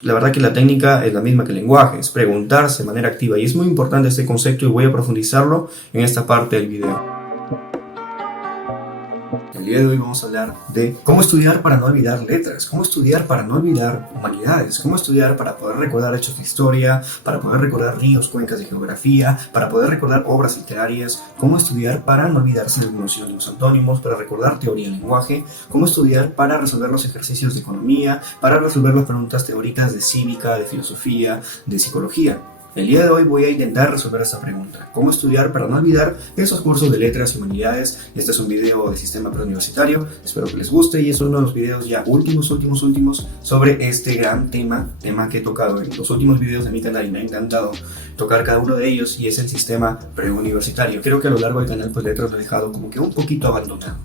La verdad que la técnica es la misma que el lenguaje, es preguntarse de manera activa y es muy importante este concepto y voy a profundizarlo en esta parte del video. El día de hoy vamos a hablar de cómo estudiar para no olvidar letras, cómo estudiar para no olvidar humanidades, cómo estudiar para poder recordar hechos de historia, para poder recordar ríos, cuencas de geografía, para poder recordar obras literarias, cómo estudiar para no olvidarse de algunos sinónimos antónimos, para recordar teoría del lenguaje, cómo estudiar para resolver los ejercicios de economía, para resolver las preguntas teóricas de cívica, de filosofía, de psicología. El día de hoy voy a intentar resolver esta pregunta: ¿cómo estudiar para no olvidar esos cursos de letras y humanidades? Este es un video de sistema preuniversitario, espero que les guste y es uno de los videos ya últimos sobre este gran tema que he tocado en los últimos videos de mi canal y me ha encantado tocar cada uno de ellos, y es el sistema preuniversitario. Creo que a lo largo del canal pues letras lo he dejado como que un poquito abandonado.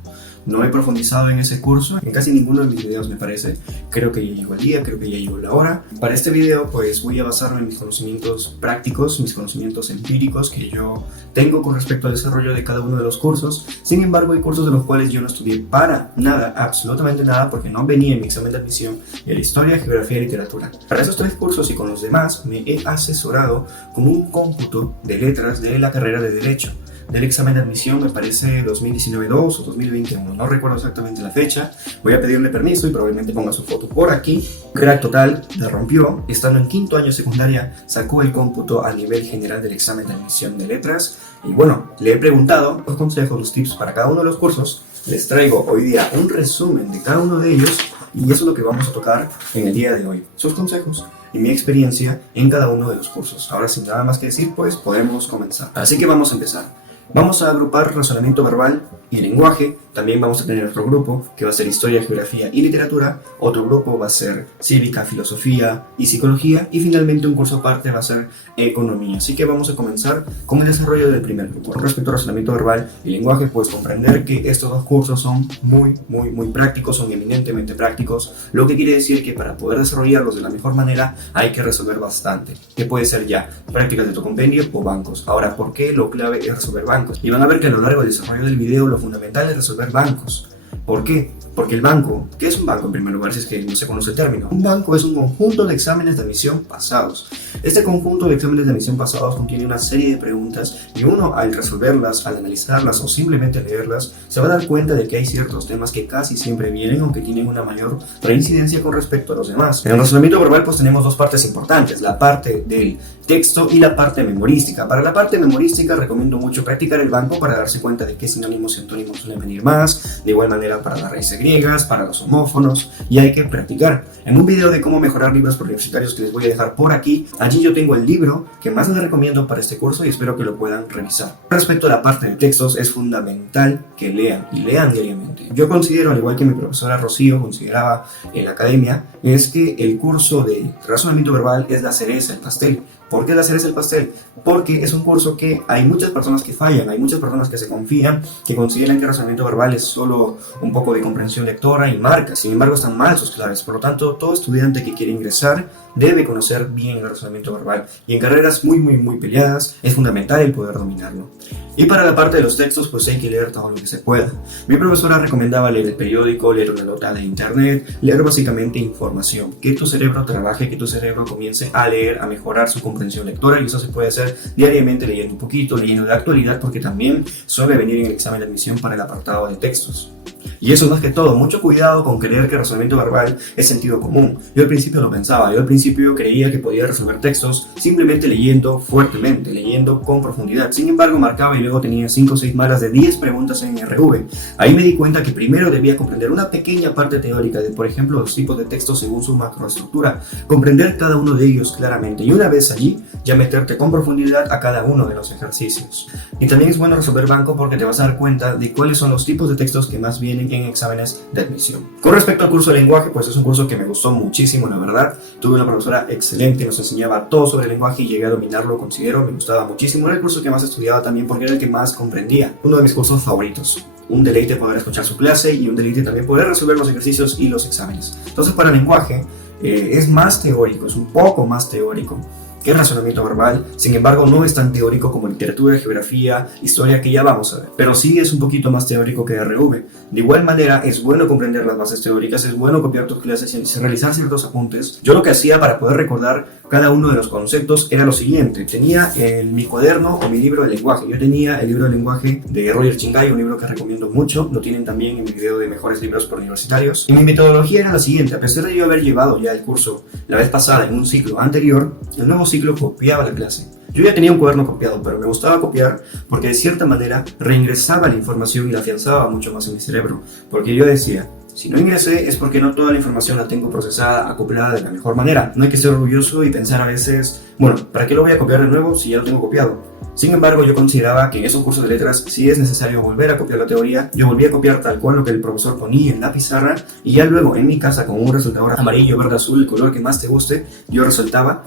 No he profundizado en ese curso, en casi ninguno de mis videos me parece. Creo que ya llegó el día, creo que ya llegó la hora. Para este video pues voy a basarme en mis conocimientos prácticos, mis conocimientos empíricos que yo tengo con respecto al desarrollo de cada uno de los cursos. Sin embargo, hay cursos de los cuales yo no estudié para nada, absolutamente nada, porque no venía en mi examen de admisión de la historia, geografía y literatura. Para esos tres cursos y con los demás me he asesorado con un cómputo de letras de la carrera de Derecho. Del examen de admisión, me parece 2019-2 o 2021, no recuerdo exactamente la fecha. Voy a pedirle permiso y probablemente ponga su foto por aquí. Crack total, la rompió. Estando en quinto año de secundaria, sacó el cómputo a nivel general del examen de admisión de letras. Y bueno, le he preguntado los consejos, los tips para cada uno de los cursos. Les traigo hoy día un resumen de cada uno de ellos y eso es lo que vamos a tocar en el día de hoy. Sus consejos y mi experiencia en cada uno de los cursos. Ahora, sin nada más que decir, pues podemos comenzar. Así que vamos a empezar. Vamos a agrupar razonamiento verbal y lenguaje. También vamos a tener otro grupo que va a ser historia, geografía y literatura. Otro grupo va a ser cívica, filosofía y psicología. Y finalmente un curso aparte va a ser economía. Así que vamos a comenzar con el desarrollo del primer grupo. Con respecto a razonamiento verbal y lenguaje, pues comprender que estos dos cursos son muy prácticos, son eminentemente prácticos. Lo que quiere decir que para poder desarrollarlos de la mejor manera hay que resolver bastante. Que puede ser ya prácticas de tu compendio o bancos. Ahora, ¿por qué lo clave es resolver bancos? Y van a ver que a lo largo del desarrollo del video lo fundamental es resolver bancos. ¿Por qué? Porque el banco, ¿qué es un banco en primer lugar si es que no se conoce el término? Un banco es un conjunto de exámenes de admisión pasados. Este conjunto de exámenes de admisión pasados contiene una serie de preguntas y uno, al resolverlas, al analizarlas o simplemente leerlas, se va a dar cuenta de que hay ciertos temas que casi siempre vienen, aunque tienen una mayor reincidencia con respecto a los demás. En el razonamiento verbal pues tenemos dos partes importantes: la parte del texto y la parte memorística. Para la parte memorística recomiendo mucho practicar el banco para darse cuenta de qué sinónimos y antónimos suelen venir más, de igual manera para las raíces griegas, para los homófonos, y hay que practicar. En un video de cómo mejorar libros universitarios que les voy a dejar por aquí, allí yo tengo el libro que más les recomiendo para este curso y espero que lo puedan revisar. Respecto a la parte de textos, es fundamental que lean y lean diariamente. Yo considero, al igual que mi profesora Rocío consideraba en la academia, es que el curso de razonamiento verbal es la cereza, el pastel. ¿Por qué la cereza del pastel? Porque es un curso que hay muchas personas que fallan, hay muchas personas que se confían, que consideran que el razonamiento verbal es solo un poco de comprensión lectora y marcas. Sin embargo, están mal sus claves. Por lo tanto, todo estudiante que quiere ingresar debe conocer bien el razonamiento verbal. Y en carreras muy peleadas es fundamental el poder dominarlo. Y para la parte de los textos, pues hay que leer todo lo que se pueda. Mi profesora recomendaba leer el periódico, leer una nota de internet, leer básicamente información. Que tu cerebro trabaje, que tu cerebro comience a leer, a mejorar su comprensión lectora, y eso se puede hacer diariamente leyendo un poquito, leyendo de actualidad, porque también suele venir en el examen de admisión para el apartado de textos. Y eso más que todo, mucho cuidado con creer que el razonamiento verbal es sentido común. Yo al principio lo pensaba, yo al principio creía que podía resolver textos simplemente leyendo fuertemente, leyendo con profundidad. Sin embargo, marcaba y luego tenía 5 o 6 malas de 10 preguntas en RV. Ahí me di cuenta que primero debía comprender una pequeña parte teórica de, por ejemplo, los tipos de textos según su macroestructura, comprender cada uno de ellos claramente y una vez allí, ya meterte con profundidad a cada uno de los ejercicios. Y también es bueno resolver banco porque te vas a dar cuenta de cuáles son los tipos de textos que más vienen en exámenes de admisión. Con respecto al curso de lenguaje, pues es un curso que me gustó muchísimo, la verdad. Tuve una profesora excelente, nos enseñaba todo sobre el lenguaje y llegué a dominarlo, considero, me gustaba muchísimo. Era el curso que más estudiaba también porque era el que más comprendía. Uno de mis cursos favoritos. Un deleite poder escuchar su clase y un deleite también poder resolver los ejercicios y los exámenes. Entonces, para lenguaje es más teórico, es un poco más teórico. que es razonamiento verbal. Sin embargo, no es tan teórico como literatura, geografía, historia, que ya vamos a ver. Pero sí es un poquito más teórico que RV. De igual manera, es bueno comprender las bases teóricas, es bueno copiar tus clases y realizar ciertos apuntes. Yo lo que hacía para poder recordar cada uno de los conceptos era lo siguiente. Tenía mi cuaderno o mi libro de lenguaje. Yo tenía el libro de lenguaje de Roger Chingay, un libro que recomiendo mucho. Lo tienen también en mi video de mejores libros por universitarios. Y mi metodología era la siguiente. A pesar de yo haber llevado ya el curso la vez pasada en un ciclo anterior, el nuevo ciclo copiaba la clase. Yo ya tenía un cuaderno copiado, pero me gustaba copiar porque de cierta manera reingresaba la información y la afianzaba mucho más en mi cerebro. Porque yo decía, si no ingresé es porque no toda la información la tengo procesada, acoplada de la mejor manera. No hay que ser orgulloso y pensar a veces, bueno, ¿para qué lo voy a copiar de nuevo si ya lo tengo copiado? Sin embargo, yo consideraba que en esos cursos de letras sí es necesario volver a copiar la teoría. Yo volví a copiar tal cual lo que el profesor ponía en la pizarra y ya luego en mi casa con un resaltador amarillo, verde, azul, el color que más te guste, yo resaltaba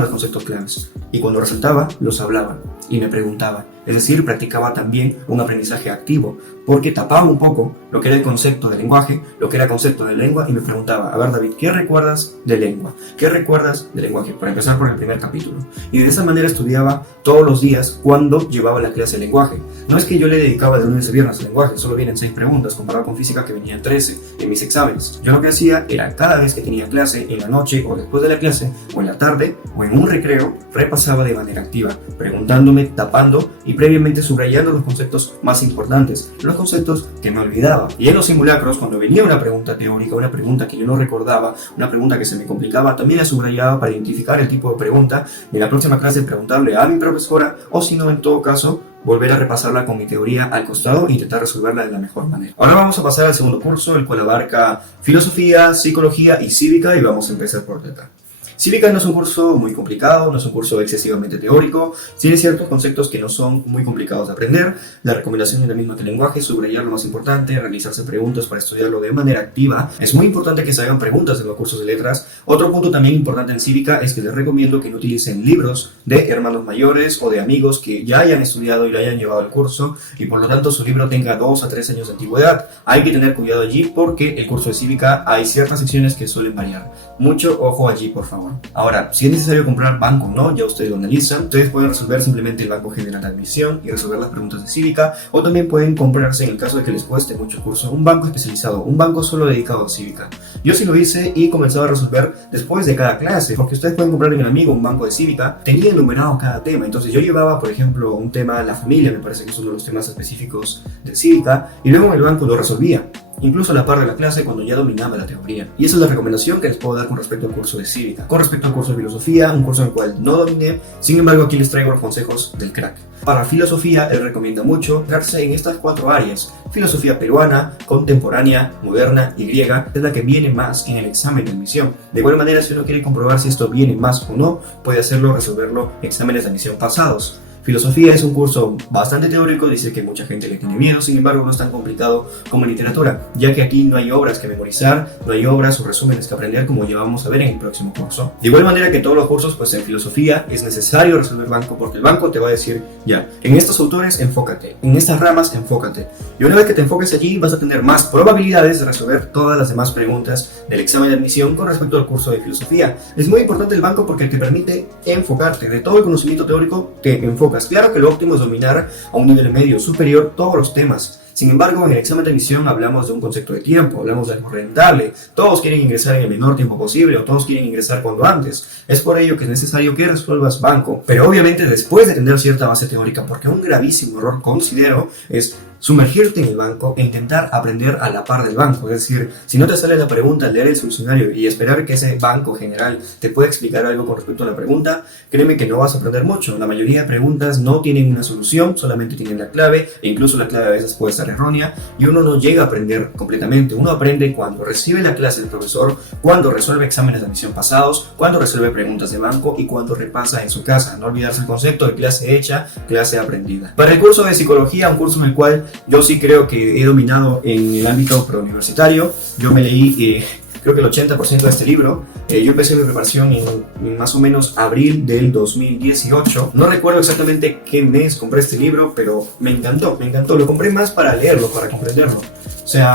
los conceptos claves. Y cuando resaltaba, los hablaba y me preguntaba. Es decir, practicaba también un aprendizaje activo, porque tapaba un poco lo que era el concepto de lenguaje, lo que era el concepto de lengua, y me preguntaba, a ver David, ¿qué recuerdas de lengua? ¿Qué recuerdas de lenguaje? Para empezar por el primer capítulo. Y de esa manera estudiaba todos los días cuando llevaba la clase de lenguaje. No es que yo le dedicaba de lunes a viernes al lenguaje, solo vienen 6 preguntas, comparado con física que venían 13 en mis exámenes. Yo lo que hacía era, cada vez que tenía clase, en la noche o después de la clase, o en la tarde, o en un recreo, repasaba de manera activa, preguntándome, tapando y previamente subrayando los conceptos más importantes, los conceptos que me olvidaba. Y en los simulacros, cuando venía una pregunta teórica, una pregunta que yo no recordaba, una pregunta que se me complicaba, también la subrayaba para identificar el tipo de pregunta y en la próxima clase preguntarle a mi profesora, o si no, en todo caso, volver a repasarla con mi teoría al costado e intentar resolverla de la mejor manera. Ahora vamos a pasar al segundo curso, el cual abarca filosofía, psicología y cívica, y vamos a empezar por letra. Cívica no es un curso muy complicado, no es un curso excesivamente teórico, tiene ciertos conceptos que no son muy complicados de aprender. La recomendación es la misma que el lenguaje, subrayar lo más importante, realizarse preguntas para estudiarlo de manera activa. Es muy importante que se hagan preguntas en los cursos de letras. Otro punto también importante en cívica es que les recomiendo que no utilicen libros de hermanos mayores o de amigos que ya hayan estudiado y lo hayan llevado el curso y por lo tanto su libro tenga 2 a 3 años de antigüedad. Hay que tener cuidado allí porque el curso de cívica hay ciertas secciones que suelen variar. Mucho ojo allí, por favor. Ahora, si es necesario comprar banco o no, ya ustedes lo analizan. Ustedes pueden resolver simplemente el banco general de admisión y resolver las preguntas de cívica, o también pueden comprarse, en el caso de que les cueste mucho el curso, un banco especializado, un banco solo dedicado a cívica. Yo sí lo hice y comenzaba a resolver después de cada clase, porque ustedes pueden comprar en el amigo un banco de cívica, tenía enumerado cada tema. Entonces yo llevaba, por ejemplo, un tema de la familia, me parece que es uno de los temas específicos de cívica, y luego en el banco lo resolvía, incluso a la par de la clase cuando ya dominaba la teoría. Y esa es la recomendación que les puedo dar con respecto al curso de cívica. Con respecto al curso de filosofía, un curso en el cual no dominé, sin embargo aquí les traigo los consejos del crack. Para filosofía, él recomienda mucho darse en estas 4 áreas: filosofía peruana, contemporánea, moderna y griega, es la que viene más en el examen de admisión. De igual manera, si uno quiere comprobar si esto viene más o no, puede hacerlo, resolverlo en exámenes de admisión pasados. Filosofía es un curso bastante teórico, dice que mucha gente le tiene miedo, sin embargo no es tan complicado como en literatura, ya que aquí no hay obras que memorizar, no hay obras o resúmenes que aprender como ya vamos a ver en el próximo curso. De igual manera que todos los cursos, pues en filosofía es necesario resolver banco, porque el banco te va a decir, ya, en estos autores enfócate, en estas ramas enfócate, y una vez que te enfoques allí vas a tener más probabilidades de resolver todas las demás preguntas del examen de admisión con respecto al curso de filosofía. Es muy importante el banco porque te permite enfocarte, de todo el conocimiento teórico te enfocas. Claro que lo óptimo es dominar a un nivel medio superior todos los temas. Sin embargo, en el examen de admisión hablamos de un concepto de tiempo, hablamos de algo rentable. Todos quieren ingresar en el menor tiempo posible o todos quieren ingresar cuando antes. Es por ello que es necesario que resuelvas banco, pero obviamente después de tener cierta base teórica, porque un gravísimo error considero es sumergirte en el banco e intentar aprender a la par del banco. Es decir, si no te sale la pregunta, leer el solucionario y esperar que ese banco general te pueda explicar algo con respecto a la pregunta, créeme que no vas a aprender mucho. La mayoría de preguntas no tienen una solución, solamente tienen la clave, e incluso la clave a veces puede estar errónea, y uno no llega a aprender completamente. Uno aprende cuando recibe la clase del profesor, cuando resuelve exámenes de admisión pasados, cuando resuelve preguntas de banco y cuando repasa en su casa. No olvidarse el concepto de clase hecha, clase aprendida. Para el curso de psicología, un curso en el cual yo sí creo que he dominado en el ámbito preuniversitario. Yo me leí creo que el 80% de este libro. Yo empecé mi preparación en más o menos abril del 2018. No recuerdo exactamente qué mes compré este libro, pero me encantó. Lo compré más para leerlo, para comprenderlo. O sea,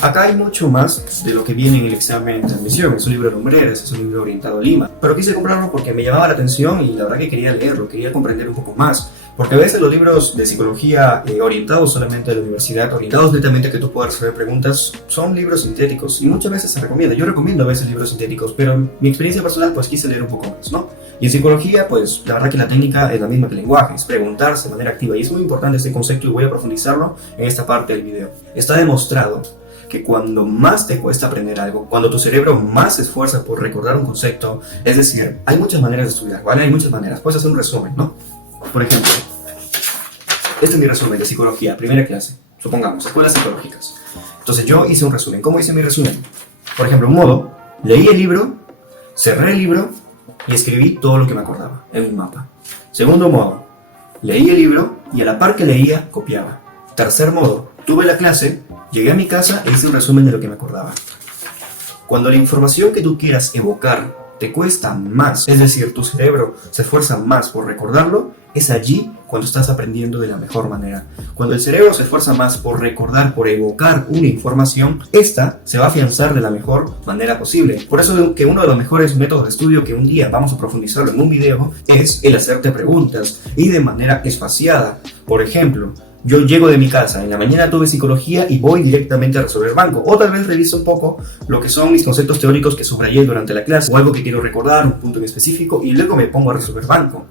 Acá hay mucho más de lo que viene en el examen de admisión. Es un libro de Lumbreras, es un libro orientado a Lima. Pero quise comprarlo porque me llamaba la atención y la verdad que quería leerlo, quería comprender un poco más. Porque a veces los libros de psicología orientados solamente a la universidad, orientados netamente a que tú puedas resolver preguntas, son libros sintéticos y muchas veces se recomienda. Yo recomiendo a veces libros sintéticos, pero en mi experiencia personal pues quise leer un poco más, ¿no? Y en psicología pues la verdad que la técnica es la misma que el lenguaje, es preguntarse de manera activa y es muy importante este concepto y voy a profundizarlo en esta parte del video. Está demostrado que cuando más te cuesta aprender algo, cuando tu cerebro más se esfuerza por recordar un concepto, es decir, hay muchas maneras de estudiar, ¿vale? Hay muchas maneras, puedes hacer un resumen, ¿no? Por ejemplo, este es mi resumen de psicología, primera clase, supongamos, escuelas psicológicas. Entonces yo hice un resumen. ¿Cómo hice mi resumen? Por ejemplo, un modo, leí el libro, cerré el libro y escribí todo lo que me acordaba en un mapa. Segundo modo, leí el libro y a la par que leía, copiaba. Tercer modo, tuve la clase, llegué a mi casa e hice un resumen de lo que me acordaba. Cuando la información que tú quieras evocar te cuesta más, es decir, tu cerebro se esfuerza más por recordarlo, es allí cuando estás aprendiendo de la mejor manera. Cuando el cerebro se esfuerza más por recordar, por evocar una información, esta se va a afianzar de la mejor manera posible. Por eso digo que uno de los mejores métodos de estudio, que un día vamos a profundizarlo en un video, es el hacerte preguntas y de manera espaciada. Por ejemplo, yo llego de mi casa, en la mañana tuve psicología y voy directamente a resolver banco. O tal vez reviso un poco lo que son mis conceptos teóricos que subrayé durante la clase, o algo que quiero recordar, un punto en específico, y luego me pongo a resolver banco.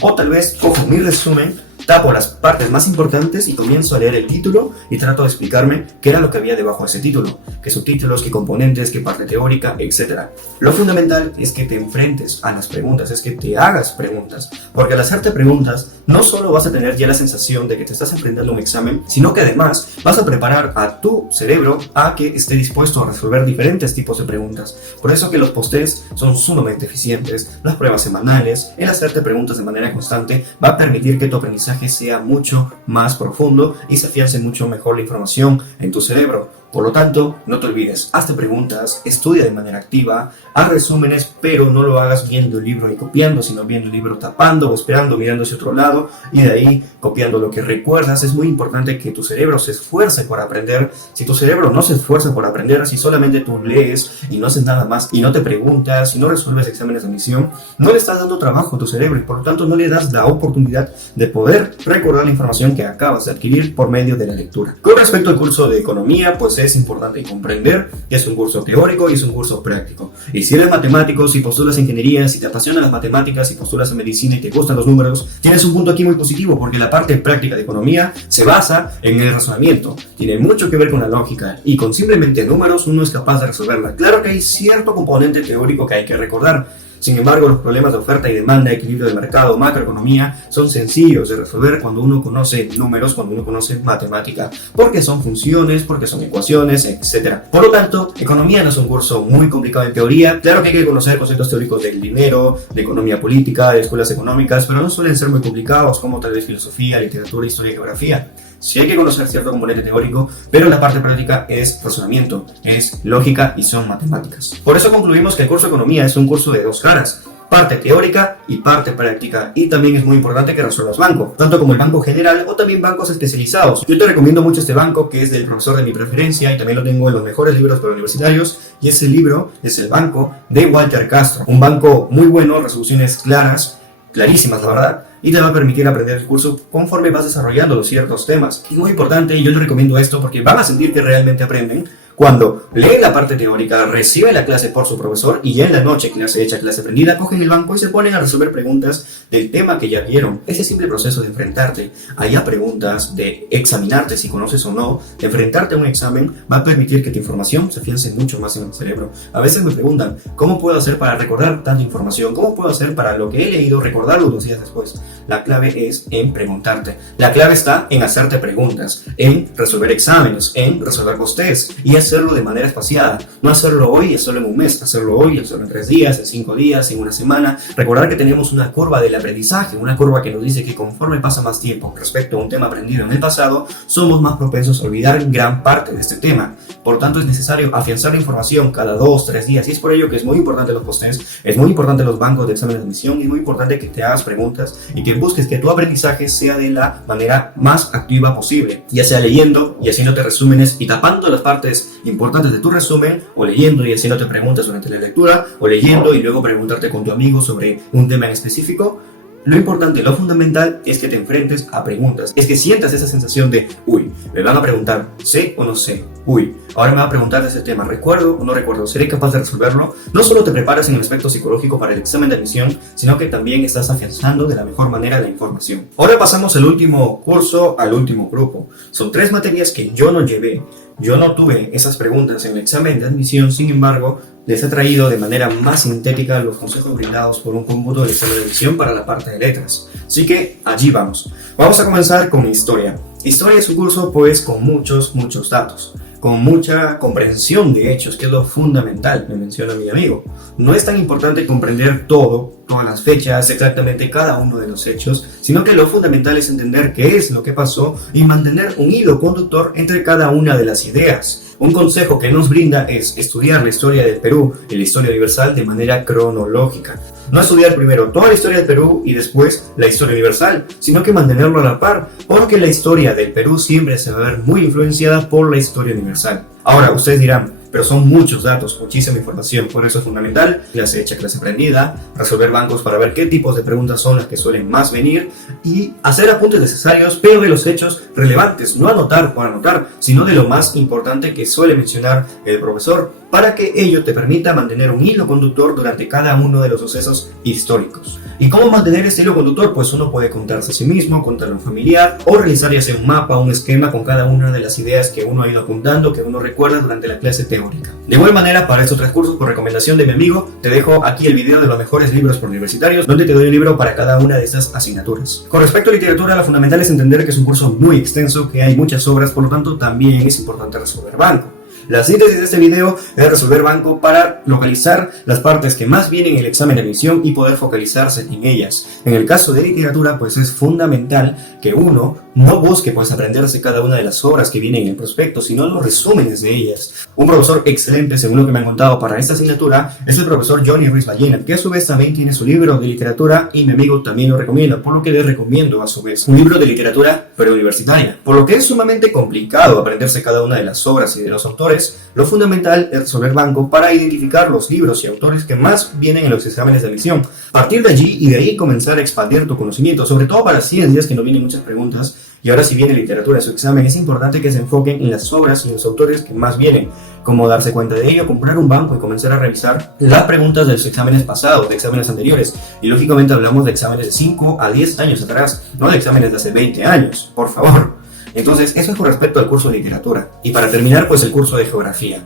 O tal vez cojo mi resumen, tapo las partes más importantes y comienzo a leer el título y trato de explicarme qué era lo que había debajo de ese título, qué subtítulos, qué componentes, qué parte teórica, etc. Lo fundamental es que te enfrentes a las preguntas, es que te hagas preguntas, porque al hacerte preguntas no solo vas a tener ya la sensación de que te estás enfrentando a un examen, sino que además vas a preparar a tu cerebro a que esté dispuesto a resolver diferentes tipos de preguntas. Por eso que los post-tests son sumamente eficientes, las pruebas semanales, el hacerte preguntas de manera constante va a permitir que tu aprendizaje sea mucho más profundo y se afiance mucho mejor la información en tu cerebro. Por lo tanto, no te olvides, hazte preguntas, estudia de manera activa, haz resúmenes, pero no lo hagas viendo el libro y copiando, sino viendo el libro tapando o esperando, mirando hacia otro lado y de ahí copiando lo que recuerdas. Es muy importante que tu cerebro se esfuerce por aprender. Si tu cerebro no se esfuerza por aprender, si solamente tú lees y no haces nada más y no te preguntas y no resuelves exámenes de admisión, no le estás dando trabajo a tu cerebro y por lo tanto no le das la oportunidad de poder recordar la información que acabas de adquirir por medio de la lectura. Con respecto al curso de economía, pues es importante comprender que es un curso teórico y es un curso práctico. Y si eres matemático, si postulas a ingeniería, si te apasionan las matemáticas, si postulas a medicina y te gustan los números, tienes un punto aquí muy positivo porque la parte práctica de economía se basa en el razonamiento. Tiene mucho que ver con la lógica y con simplemente números uno es capaz de resolverla. Claro que hay cierto componente teórico que hay que recordar. Sin embargo, los problemas de oferta y demanda, equilibrio del mercado, macroeconomía, son sencillos de resolver cuando uno conoce números, cuando uno conoce matemática, porque son funciones, porque son ecuaciones, etc. Por lo tanto, economía no es un curso muy complicado en teoría. Claro que hay que conocer conceptos teóricos del dinero, de economía política, de escuelas económicas, pero no suelen ser muy complicados como tal vez filosofía, literatura, historia y geografía. Sí hay que conocer cierto componente teórico, pero la parte práctica es razonamiento, es lógica y son matemáticas. Por eso concluimos que el curso de economía es un curso de dos caras, parte teórica y parte práctica, y también es muy importante que resuelvas banco, tanto como el banco general o también bancos especializados. Yo te recomiendo mucho este banco que es del profesor de mi preferencia y también lo tengo en los mejores libros para universitarios, y ese libro es el banco de Walter Castro, un banco muy bueno, resoluciones claras, clarísimas la verdad, y te va a permitir aprender el curso conforme vas desarrollando los ciertos temas. Es muy importante y yo les recomiendo esto porque van a sentir que realmente aprenden cuando leen la parte teórica, reciben la clase por su profesor y ya en la noche, clase hecha, clase aprendida, cogen el banco y se ponen a resolver preguntas del tema que ya vieron. Ese simple proceso de enfrentarte a preguntas, de examinarte si conoces o no, de enfrentarte a un examen, va a permitir que tu información se afiance mucho más en el cerebro. A veces me preguntan, ¿cómo puedo hacer para recordar tanta información? ¿Cómo puedo hacer para lo que he leído recordarlo 2 días después? La clave es en preguntarte. La clave está en hacerte preguntas, en resolver exámenes, en resolver post-tests y hacerlo de manera espaciada. No hacerlo hoy y hacerlo en un mes, hacerlo hoy y hacerlo en 3 días, en 5 días, en una semana. Recordar que tenemos una curva del aprendizaje, una curva que nos dice que conforme pasa más tiempo respecto a un tema aprendido en el pasado, somos más propensos a olvidar gran parte de este tema. Por lo tanto, es necesario afianzar la información cada 2-3 días y es por ello que es muy importante los post-tests, es muy importante los bancos de examen de admisión y es muy importante que te hagas preguntas y que busques que tu aprendizaje sea de la manera más activa posible, ya sea leyendo y haciéndote resúmenes y tapando las partes importantes de tu resumen, o leyendo y haciéndote preguntas durante la lectura, o leyendo y luego preguntarte con tu amigo sobre un tema en específico. Lo importante, lo fundamental es que te enfrentes a preguntas, es que sientas esa sensación de, uy, me van a preguntar, ¿sé o no sé? Uy, ahora me van a preguntar de ese tema, ¿recuerdo o no recuerdo? ¿Seré capaz de resolverlo? No solo te preparas en el aspecto psicológico para el examen de admisión, sino que también estás afianzando de la mejor manera la información. Ahora pasamos al último curso, al último grupo. Son 3 materias que yo no llevé. Yo no tuve esas preguntas en el examen de admisión, sin embargo, les he traído de manera más sintética los consejos brindados por un cómputo del examen de admisión para la parte de letras. Así que allí vamos. Vamos a comenzar con historia. Historia es un curso pues con muchos datos, con mucha comprensión de hechos, que es lo fundamental, me menciona mi amigo. No es tan importante comprender todas las fechas, exactamente cada uno de los hechos, sino que lo fundamental es entender qué es lo que pasó y mantener un hilo conductor entre cada una de las ideas. Un consejo que nos brinda es estudiar la historia del Perú y la historia universal de manera cronológica. No estudiar primero toda la historia del Perú y después la historia universal, sino que mantenerlo a la par, porque la historia del Perú siempre se va a ver muy influenciada por la historia universal. Ahora, ustedes dirán, pero son muchos datos, muchísima información, por eso es fundamental, clase hecha, clase aprendida, resolver bancos para ver qué tipos de preguntas son las que suelen más venir y hacer apuntes necesarios, pero de los hechos relevantes, no anotar por anotar, sino de lo más importante que suele mencionar el profesor, para que ello te permita mantener un hilo conductor durante cada uno de los sucesos históricos. ¿Y cómo mantener este hilo conductor? Pues uno puede contarse a sí mismo, contarlo a un familiar, o realizar ya sea un mapa, un esquema con cada una de las ideas que uno ha ido apuntando, que uno recuerda durante la clase teórica. De igual manera, para estos 3 cursos, por recomendación de mi amigo, te dejo aquí el video de los mejores libros por universitarios, donde te doy un libro para cada una de estas asignaturas. Con respecto a literatura, lo fundamental es entender que es un curso muy extenso, que hay muchas obras, por lo tanto también es importante resolver banco. La síntesis de este video es resolver banco para localizar las partes que más vienen en el examen de admisión y poder focalizarse en ellas. En el caso de literatura, pues es fundamental que uno no busque pues aprenderse cada una de las obras que vienen en el prospecto, sino los resúmenes de ellas. Un profesor excelente, según lo que me han contado para esta asignatura, es el profesor Johnny Ruiz Ballena, que a su vez también tiene su libro de literatura y mi amigo también lo recomienda, por lo que les recomiendo a su vez un libro de literatura preuniversitaria. Por lo que es sumamente complicado aprenderse cada una de las obras y de los autores, lo fundamental es resolver banco para identificar los libros y autores que más vienen en los exámenes de admisión. Partir de allí y de ahí comenzar a expandir tu conocimiento, sobre todo para ciencias que no vienen muchas preguntas. Y ahora si viene literatura en su examen, es importante que se enfoquen en las obras y los autores que más vienen. Como darse cuenta de ello, comprar un banco y comenzar a revisar las preguntas de los exámenes pasados, de exámenes anteriores. Y lógicamente hablamos de exámenes de 5 a 10 años atrás, no de exámenes de hace 20 años, por favor. Entonces, eso es con respecto al curso de literatura. Y para terminar, pues el curso de geografía.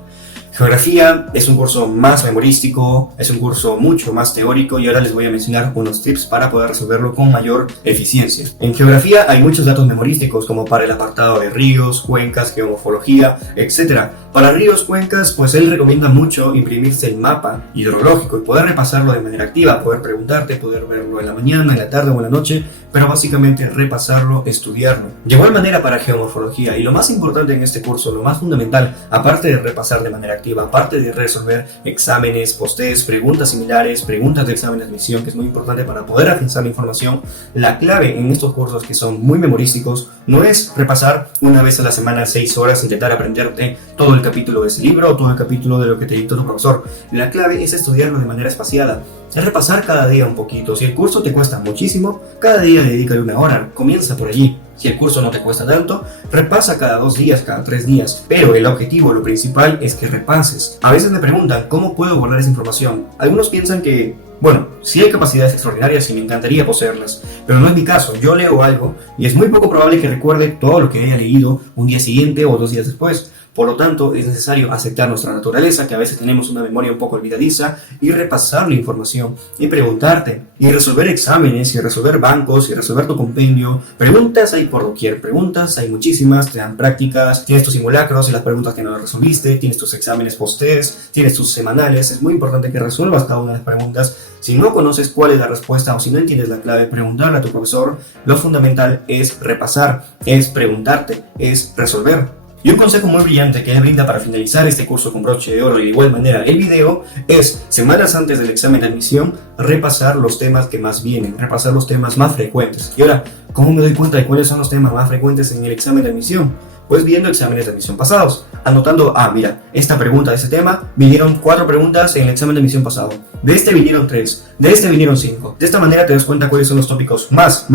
Geografía es un curso más memorístico, es un curso mucho más teórico y ahora les voy a mencionar unos tips para poder resolverlo con mayor eficiencia. En geografía hay muchos datos memorísticos como para el apartado de ríos, cuencas, geomorfología, etc. Para ríos, cuencas, pues él recomienda mucho imprimirse el mapa hidrológico y poder repasarlo de manera activa, poder preguntarte, poder verlo en la mañana, en la tarde o en la noche, pero básicamente repasarlo, estudiarlo. De igual manera para geomorfología, y lo más importante en este curso, lo más fundamental, aparte de repasar de manera activa, aparte de resolver exámenes, post-test, preguntas similares, preguntas de examen de admisión, que es muy importante para poder afianzar la información, la clave en estos cursos que son muy memorísticos no es repasar una vez a la semana 6 horas, intentar aprenderte todo el capítulo de ese libro o todo el capítulo de lo que te dictó tu profesor. La clave es estudiarlo de manera espaciada, es repasar cada día un poquito. Si el curso te cuesta muchísimo, cada día dedícale 1 hora, comienza por allí. Si el curso no te cuesta tanto, repasa cada 2 días, cada 3 días. Pero el objetivo, lo principal, es que repases. A veces me preguntan, ¿cómo puedo guardar esa información? Algunos piensan que, bueno, sí hay capacidades extraordinarias y me encantaría poseerlas, pero no es mi caso. Yo leo algo y es muy poco probable que recuerde todo lo que haya leído un día siguiente o 2 días después. Por lo tanto, es necesario aceptar nuestra naturaleza, que a veces tenemos una memoria un poco olvidadiza, y repasar la información, y preguntarte, y resolver exámenes, y resolver bancos, y resolver tu compendio. Preguntas hay por doquier, preguntas hay muchísimas, te dan prácticas, tienes tus simulacros y las preguntas que no resolviste, tienes tus exámenes post-test, tienes tus semanales. Es muy importante que resuelvas cada una de las preguntas. Si no conoces cuál es la respuesta o si no entiendes la clave, preguntarle a tu profesor. Lo fundamental es repasar, es preguntarte, es resolver. Y un consejo muy brillante que él brinda para finalizar este curso con broche de oro y de igual manera el video es, semanas antes del examen de admisión, repasar los temas que más vienen, repasar los temas más frecuentes. Y ahora, ¿cómo me doy cuenta de cuáles son los temas más frecuentes en el examen de admisión? pues viendo exámenes de admisión pasados, anotando, mira, esta pregunta de ese tema, vinieron 4 preguntas en el examen de admisión pasado, de este vinieron 3, de este vinieron 5. De esta manera te das cuenta cuáles son los tópicos más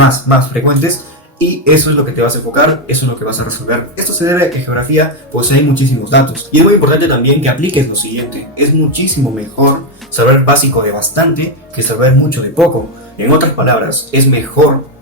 frecuentes, y eso es lo que te vas a enfocar, eso es lo que vas a resolver. Esto se debe a que geografía posee muchísimos datos, y es muy importante también que apliques lo siguiente: es muchísimo mejor saber básico de bastante que saber mucho de poco. En otras palabras, es mejor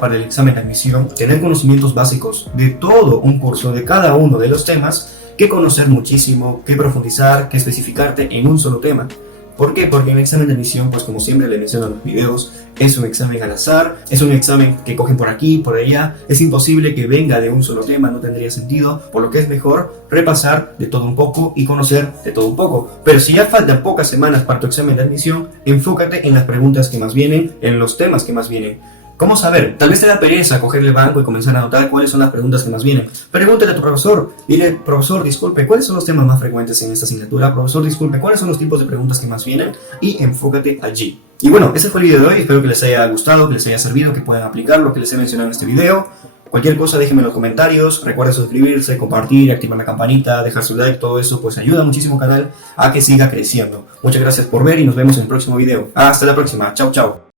para el examen de admisión tener conocimientos básicos de todo un curso, de cada uno de los temas, que conocer muchísimo, que profundizar, que especificarte en un solo tema. ¿Por qué? Porque en el examen de admisión, pues como siempre le menciono en los videos, es un examen al azar, es un examen que cogen por aquí, por allá, es imposible que venga de un solo tema, no tendría sentido, por lo que es mejor repasar de todo un poco y conocer de todo un poco. Pero si ya faltan pocas semanas para tu examen de admisión, enfócate en las preguntas que más vienen, en los temas que más vienen. ¿Cómo saber? Tal vez te da pereza coger el banco y comenzar a anotar cuáles son las preguntas que más vienen. Pregúntale a tu profesor. Dile, profesor, disculpe, ¿cuáles son los temas más frecuentes en esta asignatura? Profesor, disculpe, ¿cuáles son los tipos de preguntas que más vienen? Y enfócate allí. Y bueno, ese fue el video de hoy. Espero que les haya gustado, que les haya servido, que puedan aplicar lo que les he mencionado en este video. Cualquier cosa déjenme en los comentarios. Recuerden suscribirse, compartir, activar la campanita, dejar su like. Todo eso pues ayuda muchísimo al canal a que siga creciendo. Muchas gracias por ver y nos vemos en el próximo video. Hasta la próxima. Chao, chao.